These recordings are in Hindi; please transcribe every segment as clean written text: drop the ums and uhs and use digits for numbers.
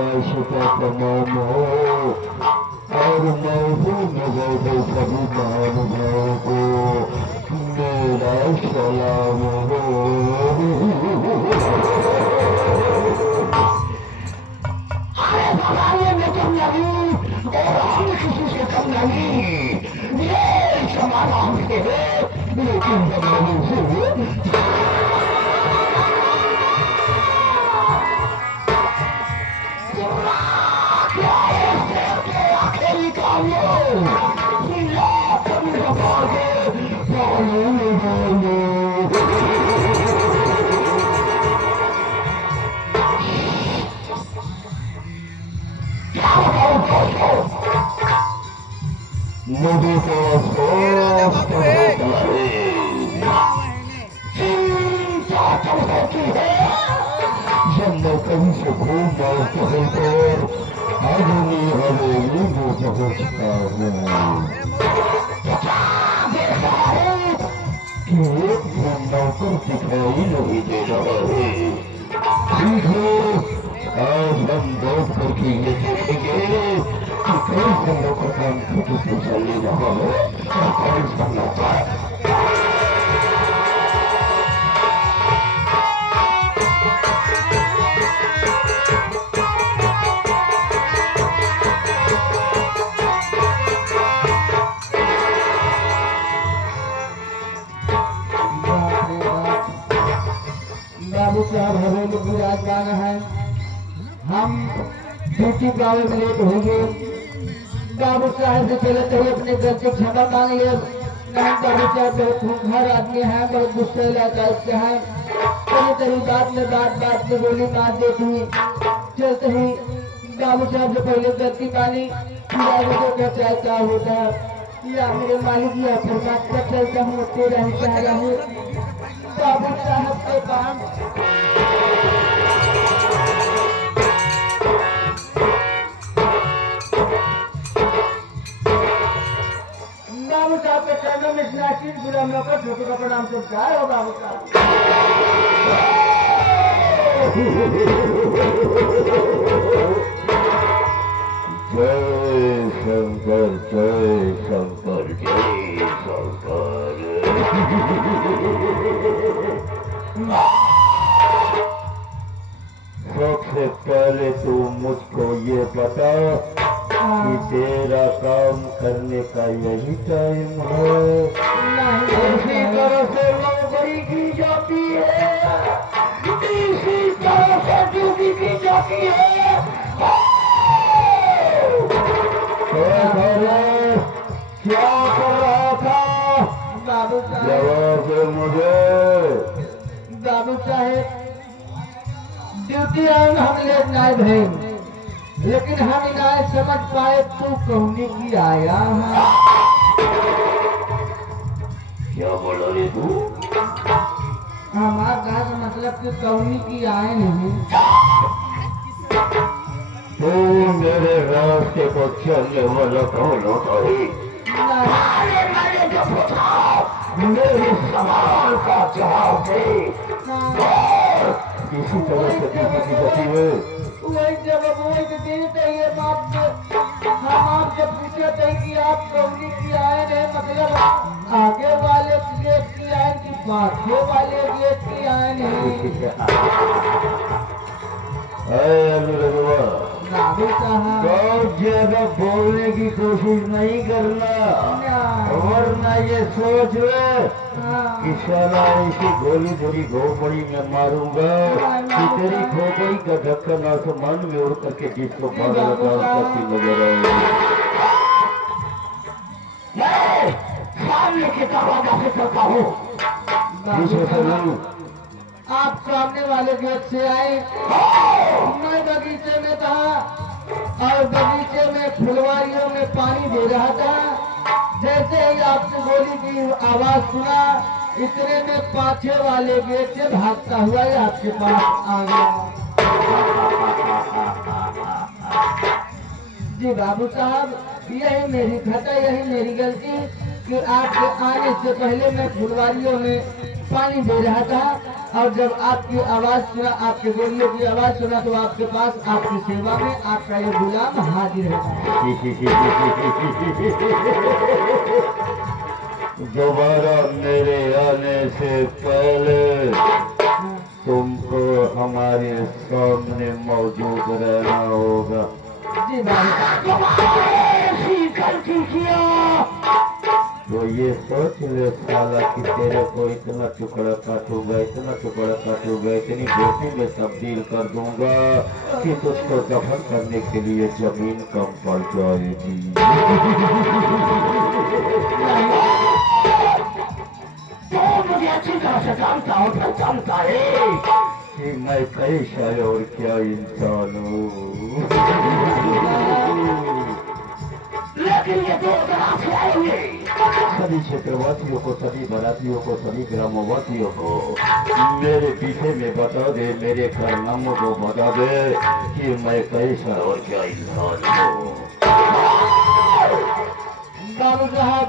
आशिका तमाम हो और महफूज गए सभी महानुभावों को मेरा सलाम हो। अरे भगवान में कम नहीं और हम किसी से कम नहीं, ये जमाना हमसे है लेकिन जमाने से मुझे तो चिंता कब होती है जब मैं कहीं से घूम जाता हूँ तो अगली हवेली में पहुँचता हूँ कि एक नौकर दिखाई नहीं दे रहा है। ठीक है, आज हम दौड़ करके ये देखेंगे कि कौन सा नौकर काम से चलने रहा है और कौन सा नौकर। बाबू साहब हवेली विराजमान है, हम ड्यूटी गाँव में लेट होंगे। बाबू साहब से चले चाहिए अपने घर से क्षमा मांगे। बाबू साहब बहुत खूंखार आदमी है, बहुत गुस्से टाइप से है। कभी कभी बात में गोली मार देती। चलते ही बाबू साहब से पहले गलती मानी को क्या क्या होता है या मेरे मालिक या फरमात कर चलता हूँ तेरा ही चाह रहा हूँ। बाबू साहब के पास बाबू साहब के चरणों में नाचिन बुरा नौकर छोटे का प्रणाम सब क्या हो बाबू साहब। जय शंकर जय शंकर जय शंकर। सबसे पहले तू मुझको ये बता कि तेरा काम करने का यही टाइम है। इसी तरह से नौकरी की जाती है, इसी तरह से ड्यूटी की जाती है। क्या कर रहा था बाबू साहब? जवाब दे मुझे। बाबू साहेब ड्यूटी हम ले नाय भाई, लेकिन हम इनाय समझ पाए तू कहने की आया है। क्या बोल रही तू? हमारा कहा का मतलब कि कौनी की आए नहीं। तू मेरे रास्ते को चलने वाला कौन होता है? मैंने जो पूछा मेरे सवाल का जवाब दे। इसी तरह से की जाती है। वही जवाब वही तो देते ये बात। हम आपसे पूछे थे कि आप कौनी की आए हैं, मतलब आगे वाले गेट की आए कि पाछे वाले गेट की आए हैं। बहुत ज्यादा बोलने की कोशिश नहीं करना, वरना ये सोच ले कि साला इसी गोली थोड़ी खोपड़ी में मारूंगा कि तेरी खोपड़ी का ढक्कन आसमान में उड़ करके जिसको बाहर लगाती नजर आएगी। सामने की तरफ से करता हूँ। आप सामने वाले गेट से आए, मैं बगीचे में था और बगीचे में फुलवारियों में पानी दे रहा था। जैसे ही आपने गोली की आवाज सुना, इतने में पाछे वाले गेट से भागता हुआ ही आपके पास आ गया। जी बाबू साहब, यही मेरी खता, यही मेरी गलती कि आपके आने से पहले मैं फुलवारियों में पानी दे रहा था और जब आपकी आवाज सुना, आपके बोलियों की आवाज सुना तो आपके पास आपकी सेवा में आपका ये गुलाम हाजिर है। दोबारा मेरे आने से पहले तुमको हमारे सामने मौजूद रहना होगा। जी बाबू गलती किया तो ये सोच ले साला कि तेरे को इतना टुकड़ा काटूंगा, इतना टुकड़ा काटूंगा, इतनी बेटी में तब्दील कर दूंगा कि तुझको दफन करने के लिए जमीन कम पड़ जाएगी। तो मुझे अच्छी तरह से जानता हूँ, जानता है कि मैं कैसा और क्या इंसान हूँ। लेकिन ये दो तरह से आएंगे। सभी क्षेत्रवासियों को, सभी बरातियों को, सभी ग्रामवासियों को मेरे पीछे में बता दे, मेरे कारनामों को बता दे कि मैं कैसा और क्या इंसान हूँ। बाबू साहब,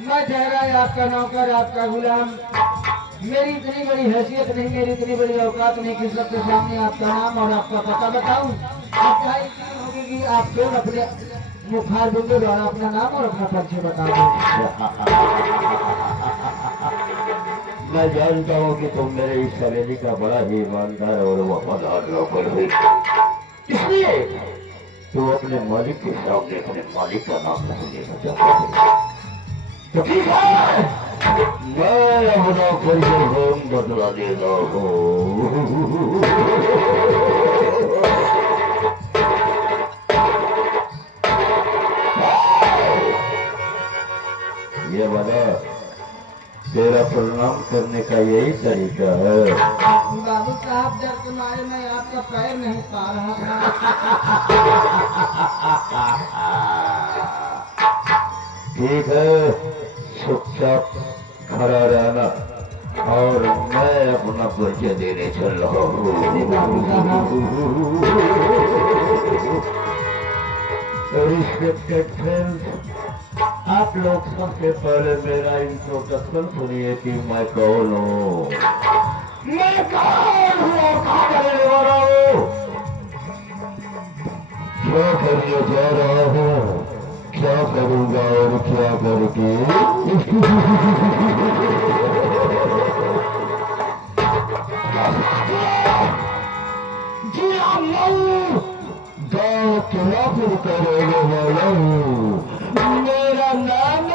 मैं ठहरा आपका नौकर, आपका गुलाम। मेरी इतनी बड़ी हैसियत नहीं, मेरी इतनी बड़ी औकात नहीं कि सबके सामने आपका नाम और आपका पता बताऊं। आपका इच्छा होगी कि आप क्यों अपने मुखारबिंद के द्वारा अपना नाम और अपना परिचय बता दें। मैं जानता हूँ कि तुम मेरे इस सहेली का बड़ा ही ईमानदार और वफादार नौकर हो, इसलिए तू अपने मालिक के सामने अपने मालिक का नाम नहीं लेना चाहता। तो ठीक है, मैं अपना परिचय बदला देता हूँ। ये बता, तेरा प्रणाम करने का यही तरीका है? बाबू साहब, जब तुम्हारे मैं आपका पैर नहीं पा रहा था। ठीक है, चुपचाप खड़ा रहना और मैं अपना परिचय देने चल रहा हूँ। रिस्पेक्टेड फ्रेंड्स, आप लोग सबसे पहले मेरा इंट्रोडक्शन सुनिए कि मैं कौन हूँ। मैं कौन हूँ, कहाँ रहने वाला हूँ, क्या करने जा रहा हूँ, क्या करूँगा और क्या करके। गाँव चुनाव करने वाला हूँ। मेरा नाम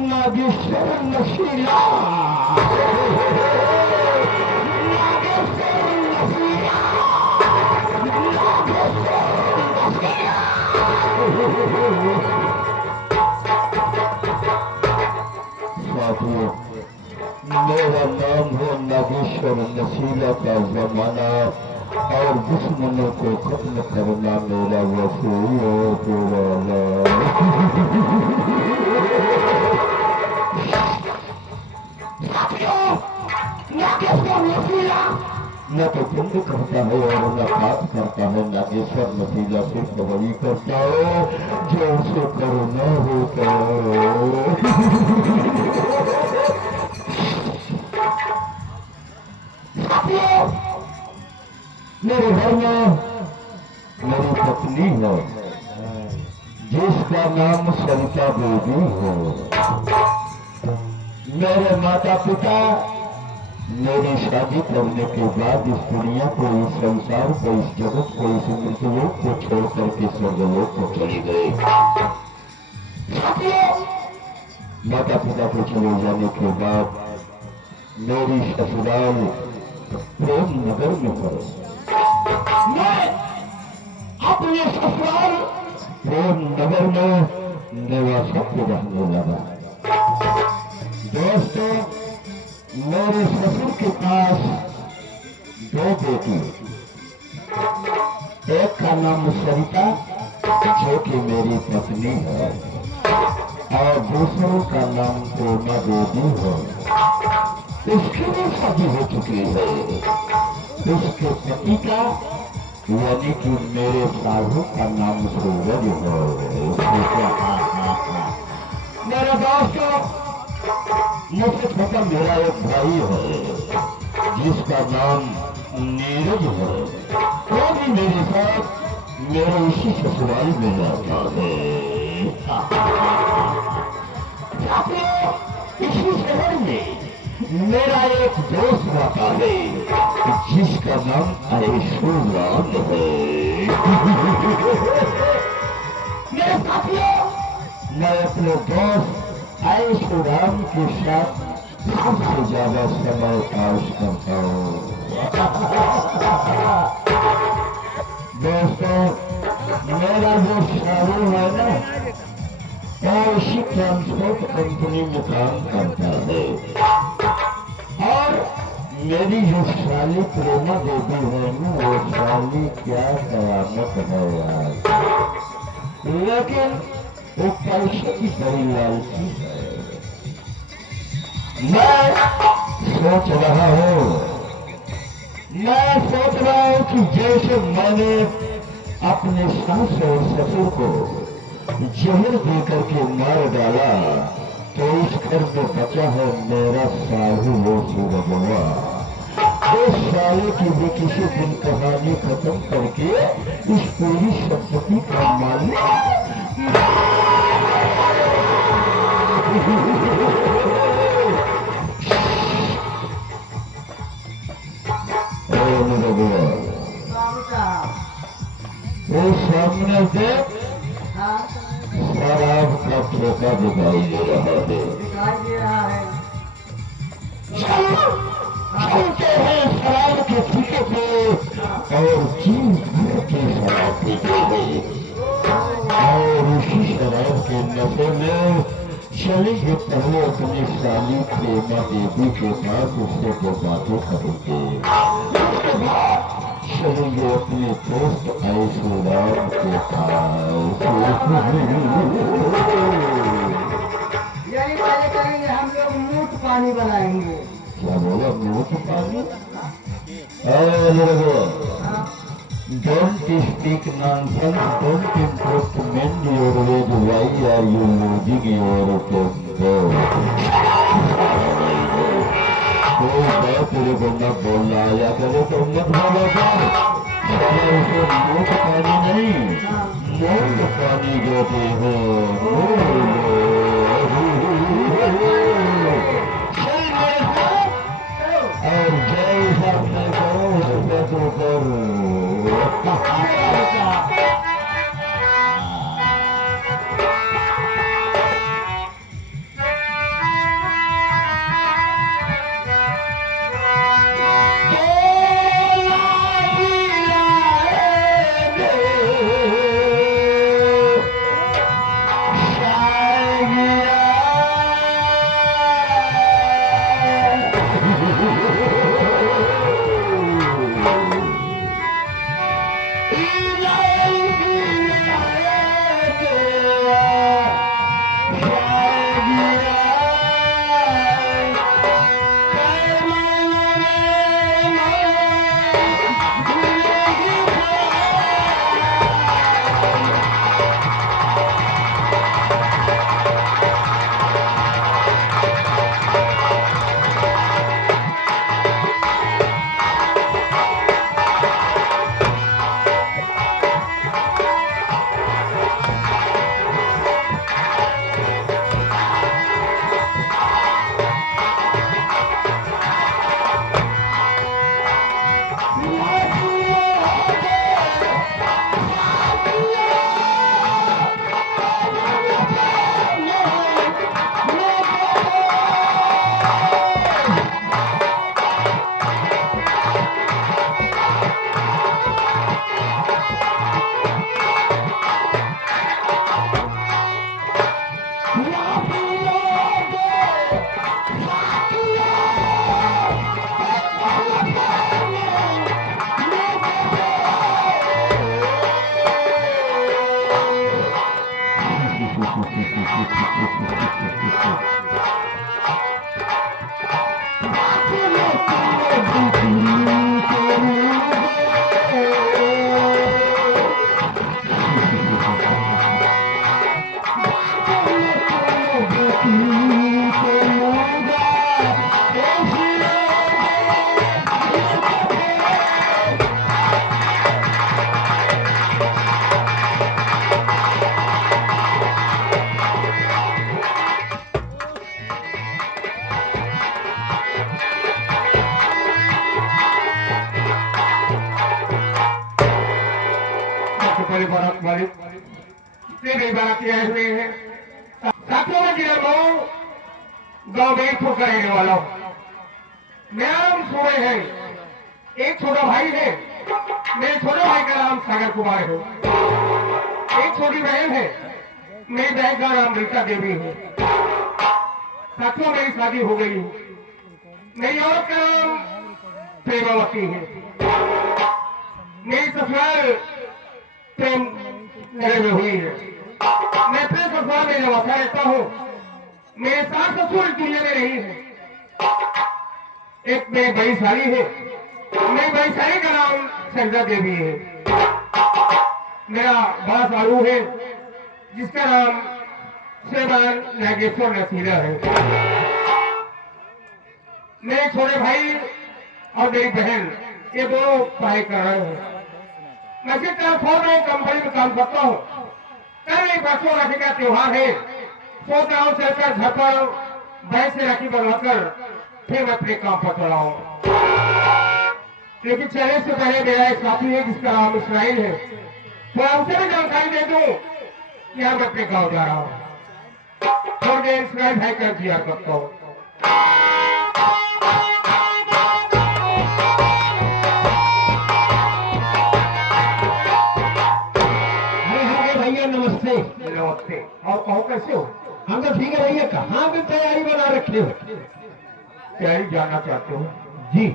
नागेश्वर नशीला। साथियों, मेरा नाम है नागेश्वर नशीला का जमाना और दुश्मनों को खत्म करना मेरा वसूल न तो पुण्य करता है और न पाप करता है। नागेश्वर नशीला सिर्फ वही करता है जो उसे करना होता है। मेरे घर में मेरी पत्नी है जिसका नाम सरिता देवी है। मेरे माता पिता मेरी शादी करने के बाद इस दुनिया को, इस संसार को, इस जगत को, इस मृत्युलोक को छोड़ करके स्वर्गलोक को चले गए। माता पिता को चले जाने के बाद मेरी ससुराल प्रेम नगर में पड़े। मैं अपने ससुराल प्रेम नगर में निवासित रहने लगा। दोस्तों, मेरे ससुर के पास दो बेटी, एक का नाम सरिता जो कि मेरी पत्नी है और दूसरे का नाम प्रेमा देवी है। उसकी भी शादी हो चुकी है। उसके पति का यानी कि मेरे साधु का नाम सूरज है। मेरे दोस्तों, मुझसे छोटा मेरा एक भाई है जिसका नाम नीरज है। वो भी मेरे साथ मेरे इसी ससुराल में रहता है। साथियों, इसी शहर में मेरा एक दोस्त रहता है जिसका नाम ऐशोराम है। मेरे साथियों, मैं अपने दोस्त ऐशोराम के साथ सबसे ज्यादा समय पास करता हूँ। दोस्तों, मेरा जो शारू है ना, वो इसी ट्रांसपोर्ट कंपनी में काम करता है। और मेरी जो साली प्रेमा देवी है ना, वो साली क्या कयामत है यार। लेकिन वो पैसे की बड़ी लालची है। मैं सोच रहा हूँ कि जैसे मैंने अपने सास और ससुर को जहर देकर के मार डाला, तो इस घर में बचा है मेरा साहू वो सूरजवा। इस साले की भी किसी दिन कहानी खत्म करके इस पूरी संपत्ति का मालिक वो सामने से शराब का ठेका दिखाई दे रहा है। चलते हैं शराब के ठेके पे और जीव भर के शराब पीते हैं और उसी शराब के नशे में चलेंगे पहले अपनी साली प्रेमा देवी के पास, उससे दो बातें करेंगे। उसके बाद चलेंगे अपने दोस्त ऐशोराम के पास। यही पहले करेंगे हम लोग, मूठ पानी बनाएंगे। क्या बोला? मूठ पानी? Don't speak nonsense. Don't interrupt men your way. Why are you losing your temper? कोई बात तेरे को न बोलना आया करे तो मत बोलो कर। उसे मूठ पानी नहीं, मूठ पानी देते हो। चल मेरे साथ और जैसा मैं करूँ वैसा तो करूँ। मालिक इतने भी बाराती आए हुए हैं। साथियों में जिला मऊ गाँव में एक ठोकर रहने वाला हूँ। मेरा नाम सूरज है। एक छोटा भाई है, मेरे छोटे भाई का नाम सागर कुमार है। एक छोटी बहन है, मेरी बहन का नाम रीता देवी है। साथियों मेरी शादी हो गई है। मेरी औरत का नाम प्रेमावती है। मेरी ससुराल प्रेम नगर में हुई है। मैं अपने ससुराल में नवासा रहता हूँ। मेरे सास ससुर इस दुनिया में नहीं है। एक मेरी बड़ी साली है, मेरी बड़ी साली का नाम संजना देवी है। मेरा बड़ा सालू है जिसका नाम श्रीमान नागेश्वर नसीला है। मेरे छोटे भाई और मेरी बहन ये दोनों पढ़ाई कर रहे हैं। मैं इसी तरह में कंपनी में काम करता हूँ। कल एक परसों राखी का त्योहार है। सोच रहा हूँ चलकर घर पर बहन से राखी बनवाकर फिर मैं अपने काम पर चला हूँ। लेकिन चलने से पहले मेरा एक साथी है जिसका नाम इस्राइल है, तो उसे भी जानकारी दे दूं कि मैं अपने गाँव जा रहा हूँ। और मैं इस्राइल भाई का इंतजार करता हूँ। भैया नमस्ते। नमस्ते। और कहो कैसे हो? हम तो ठीक है भैया। कहाँ पे तैयारी बना रखे हो? तैयारी जानना चाहते हो? जी।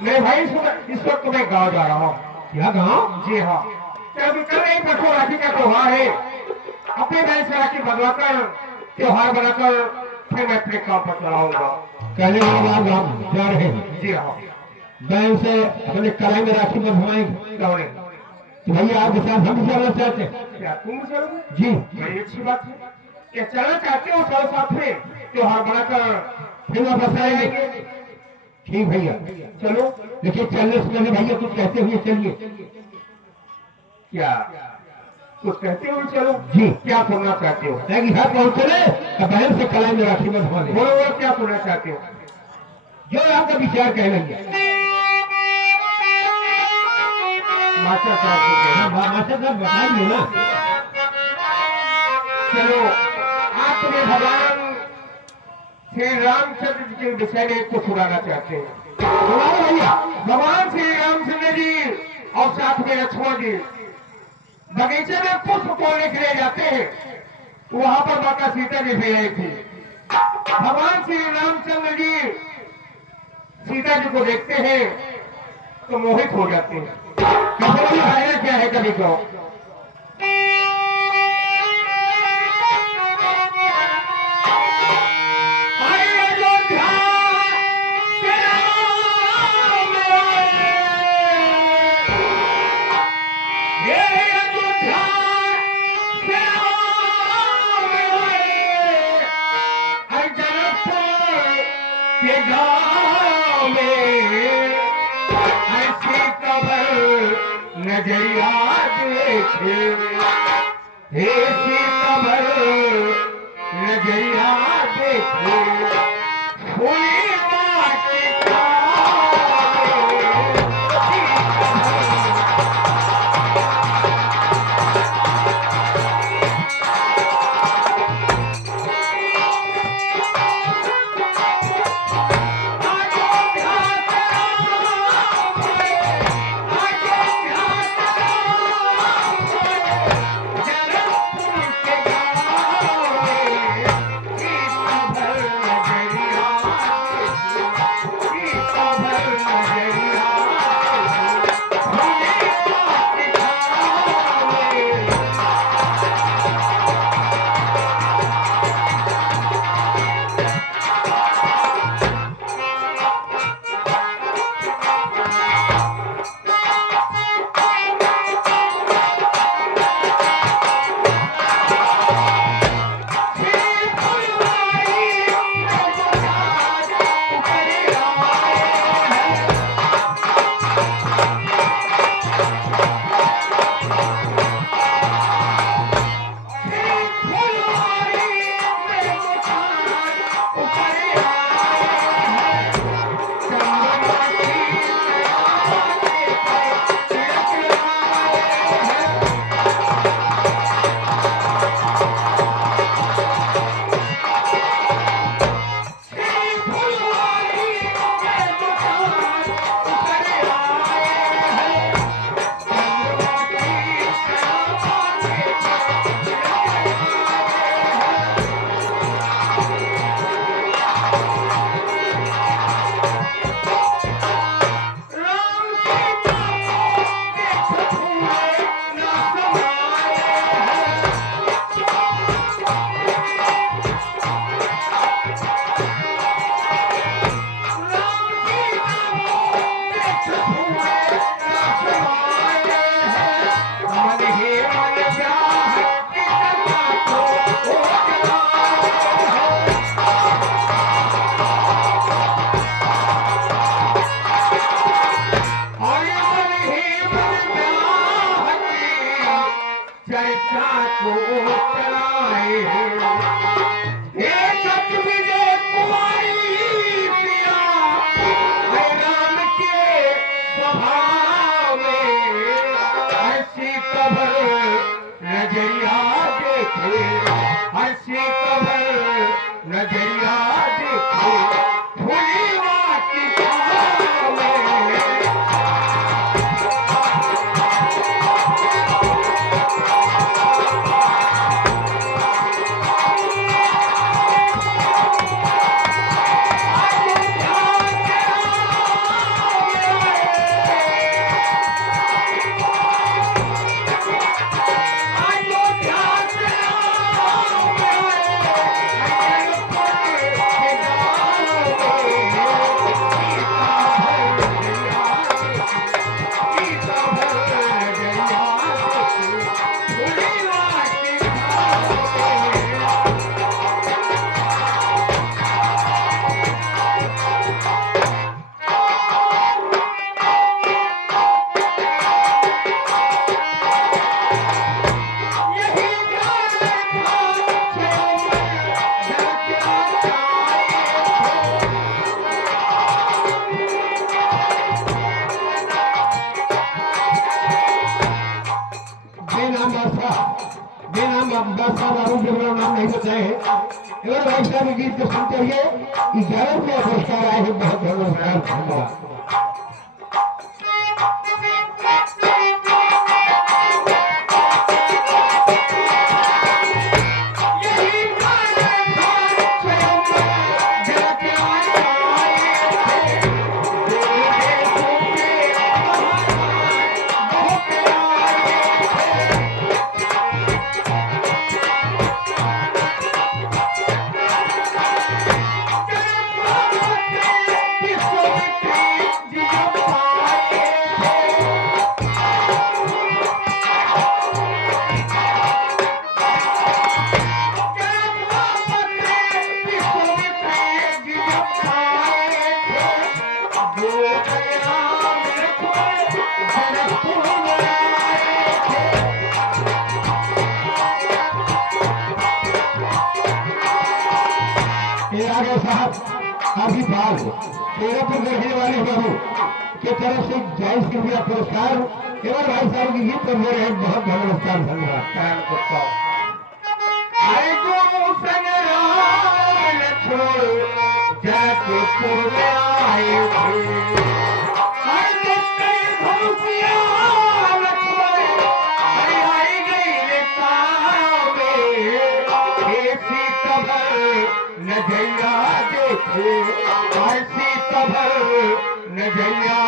मेरे भाई इस वक्त मैं गाँव जा रहा हूँ। क्या गाँव? जी हाँ। कल एक परसों राखी का त्योहार है। अपने बहन से राखी बनवाकर त्योहार बनाकर फिर मैं अपने काम पर चलाऊंगा। कहने के बाद आप जा रहे हैं? जी हाँ। बहन से अपने कलाई में राखी बंधवाएंगे? तो भैया आपके साथ हम भी चलना चाहते हैं। क्या तुम भी चलोगे? जी। बड़ी अच्छी बात है। क्या चलना चाहते हो? चलो साथ में त्योहार बनाकर फिर वापस आएंगे। ठीक भैया चलो। लेकिन चलने से पहले भैया कुछ कहते हुए चलिए। क्या कुछ कहते हो? चलो। जी। क्या सुनना चाहते हो? कि घर पहुंचे तो बहन से कलाई में राखी बंधवा ले। बोलो बोलो, क्या सुनना चाहते हो? जो आपका विचार कह रही मास्टर साहब को कहना। मास्टर साहब बताइए ना। चलो, आप तुम्हें भगवान श्री रामचंद्र जी के विषय में कुछ सुनाना चाहते हैं। सुनाओ भैया। भगवान श्री रामचंद्र जी और साथ में लक्ष्मण जी बगीचे में पुष्प तोड़ने के लिए जाते हैं। वहां पर माता सीता जी भी आई थी। भगवान श्री रामचंद्र जी सीता जी को देखते हैं तो मोहित हो जाते हैं। क्या है कभी को नजरिया देखे हे सीताभर नजरिया देखे फूली वाटिका चाकू चलाए हे सच विजय कुमारी पिया है राम के स्वभाव में ऐसी कबर नजरिया देखे ऐसी कबर नजरिया देखे भूलिया की छाव में नाम नहीं बताए हैं भाई साहब गीत को सुनते हुए 11वें पुरस्कार आए हैं बहुत बहुत नमस्कार धन्यवाद साहब अभी बाल 13 पर रहने वाले बाबू की तरफ से 22 रुपया पुरस्कार एवं भाई साहब की गीत पर मेरे बहुत बहुत नमस्कार धन्यवाद जाके नजरिया देखे ऐसी कबर नजरिया